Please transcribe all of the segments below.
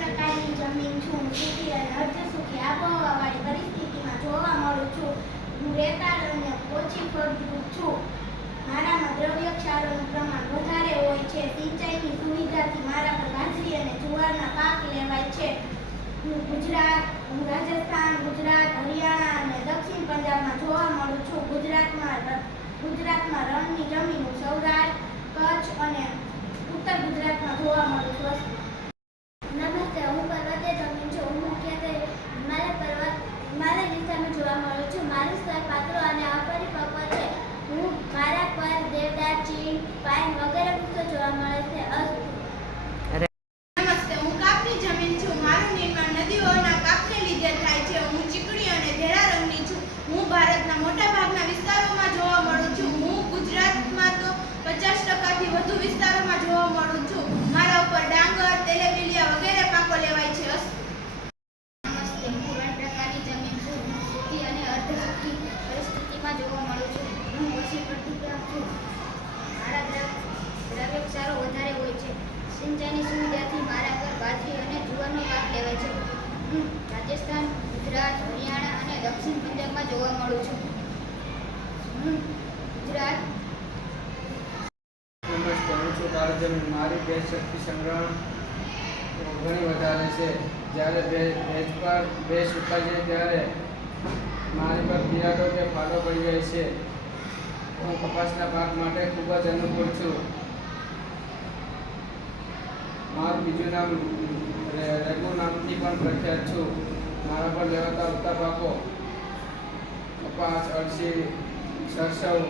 પ્રકારની જમીન છું. સુખી અને અર્ધસુખી આબોહવાવાળી પરિસ્થિતિમાં જોવા મળું છું. હું રેતાળ અને ઓછી ફળદ્રુપ છું. મારામાં દ્રવ્ય ક્ષારોનું પ્રમાણ વધારે હોય છે. સિંચાઈની સુવિધાથી મારા પર બાજરી અને જુવારના પાક લેવાય છે. હું રાજસ્થાન, ગુજરાત, હરિયાણા અને દક્ષિણ પંજાબમાં જોવા મળું છું. ગુજરાતમાં રણની જમીન, સૌરાષ્ટ્ર, કચ્છ અને ઉત્તર ગુજરાતમાં જોવા મળું છું. નમસ્તે, હું પર્વતીય જમીન છું. હું મુખ્યત્વે હિમાલય વિસ્તારમાં જોવા મળું છું. મારું સ્તર પાતળો અને અપરિપક્વ છે. મારા પર દેવદાર, ચીડ, પાઇન વગેરે વૃક્ષો જોવા મળે છે. નમસ્તે, હું કાપની જમીન છું. મારું નિર્માણ નદીઓના કાપને લીધે થાય છે. હું ચીકણી અને ઘેરા રંગની છું. હું ભારતના મોટા ભાગના વિસ્તારોમાં જોવા મળું છું. હું ગુજરાતમાં તો 50%થી વધુ વિસ્તારોમાં જોવા મળું છું. મારા ઉપર ડાંગર, તેલેબિલિયા વગેરે પાકો લેવાય છે. નમસ્તે, હું રણ પ્રકારની જમીન છું. હું સુખી અને અર્ધસુખી પરિસ્થિતિમાં જોવા મળું છું. હું ઓછી પ્રતિક્રિયા છું. મારા દ્રવ્ય ક્ષારો વધારે હોય છે. સિંચાઈની સુવિધાથી મારા પર બાજરી અને જુવારનો પાક લેવાય છે. હું રાજસ્થાન, ગુજરાત, હરિયાણા અને દક્ષિણ પંજાબમાં જોવા મળું છું. ગુજરાત. નમસ્તે, હું છું ભારત જમીન. મારી ભેજ શક્તિ સંગ્રહણ ઘણી વધારે છે. જ્યારે ભેજ સુકાઈ જાય ત્યારે મારી પર પિયાડો કે ફાટો પડી જાય છે. હું કપાસના પાક માટે ખૂબ જ અનુકૂળ છું. મારું બીજું નામ રેગુ નામથી પણ પ્રખ્યાત છું. મારા પર લેવાતા ઉગતા પાકો કપાસ, અળસી, સરસવ,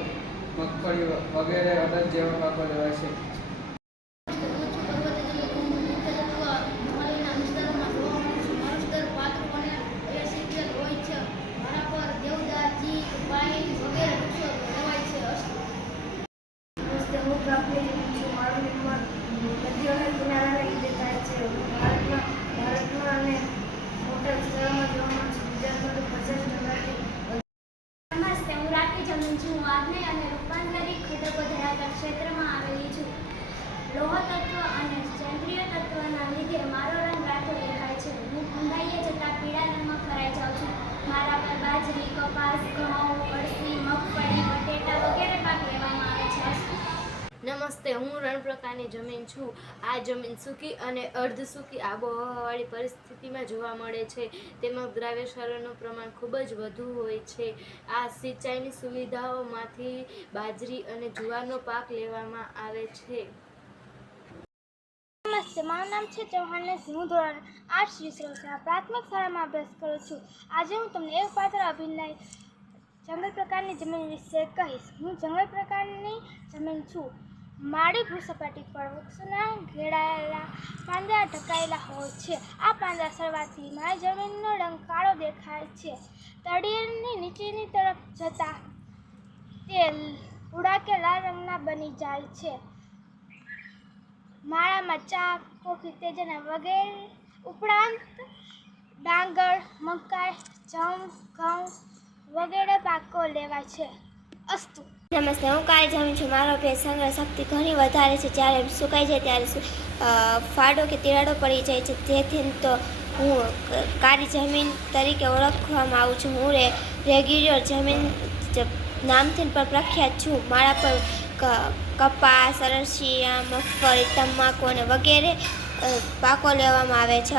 મગફળી વગેરે અડદ જેવા પાકો લેવાય છે. હું કાપની જમીન છું. મારું નિર્માણ નદીઓના કિનારાને લીધે થાય છે. ભારતમાં અને મોટા વિસ્તારોમાં જોવા મળે છે. ગુજરાતમાં તો 50%થી. નમસ્તે, હું રાઠી જમીન છું. હું આગ્નેય અને રૂપાંતરિત ખડકો ધરાવતા ક્ષેત્રમાં આવેલી છું. લોહ તત્વ અને સેન્દ્રિય તત્વના લીધે મારો રંગ રાઠો દેખાય છે. હું ઊંડાઈએ જતા પીળા રંગમાં ફરાઈ જાઉં છું. મારા પર બાજરી, કપાસ, ઘઉં, અળસી, મગફળી, બટેટા વગેરે પાક લેવામાં આવે છે. નમસ્તે, હું રણ પ્રકારની જમીન છું. આ જમીન સૂકી અને અર્ધસૂકી આબોહવાવાળી પરિસ્થિતિમાં જોવા મળે છે. તેમાં દ્રવ્ય ક્ષારોનું પ્રમાણ ખૂબ જ વધુ હોય છે. આ સિંચાઈની સુવિધાઓમાંથી બાજરી અને જુવારનો પાક લેવામાં આવે છે. નમસ્તે, મારું નામ છે ચૌહાણ. હું ધોરણ 8 વિષય પ્રાથમિક શાળામાં અભ્યાસ કરું છું. આજે હું તમને એક પાત્ર અભિનય જંગલ પ્રકારની જમીન વિશે કહીશ. હું જંગલ પ્રકારની જમીન છું. મારી ભૂસપાટી પર વૃક્ષોના ઘેરાયેલા પાંદડા ઢંકાયેલા હોય છે. આ પાંદડા સળવાથી મારી જમીનનો રંગ કાળો દેખાય છે. તળિયેની નીચેની તરફ જતા તે ભૂરા કે લાલ રંગના બની જાય છે. માળામાં ચા, કોફી, તેજાના વગેરે ઉપરાંત ડાંગર, મકાઈ, જવ, ઘઉં વગેરે પાકો લેવાય છે. અસ્તુ. નમસ્તે, હું કાળી જમીન છું. મારો ભેજ સંગ્રહ શક્તિ ઘણી વધારે છે. જ્યારે સુકાઈ જાય ત્યારે ફાડો કે તિરાડો પડી જાય છે. જેથી તો હું કાળી જમીન તરીકે ઓળખવામાં આવું છું. હું રેગ્યુલર જમીન નામથી પણ પ્રખ્યાત છું. મારા પર કપાસ, અળસિયા, મગફળી, તમાકુ અને વગેરે પાકો લેવામાં આવે છે.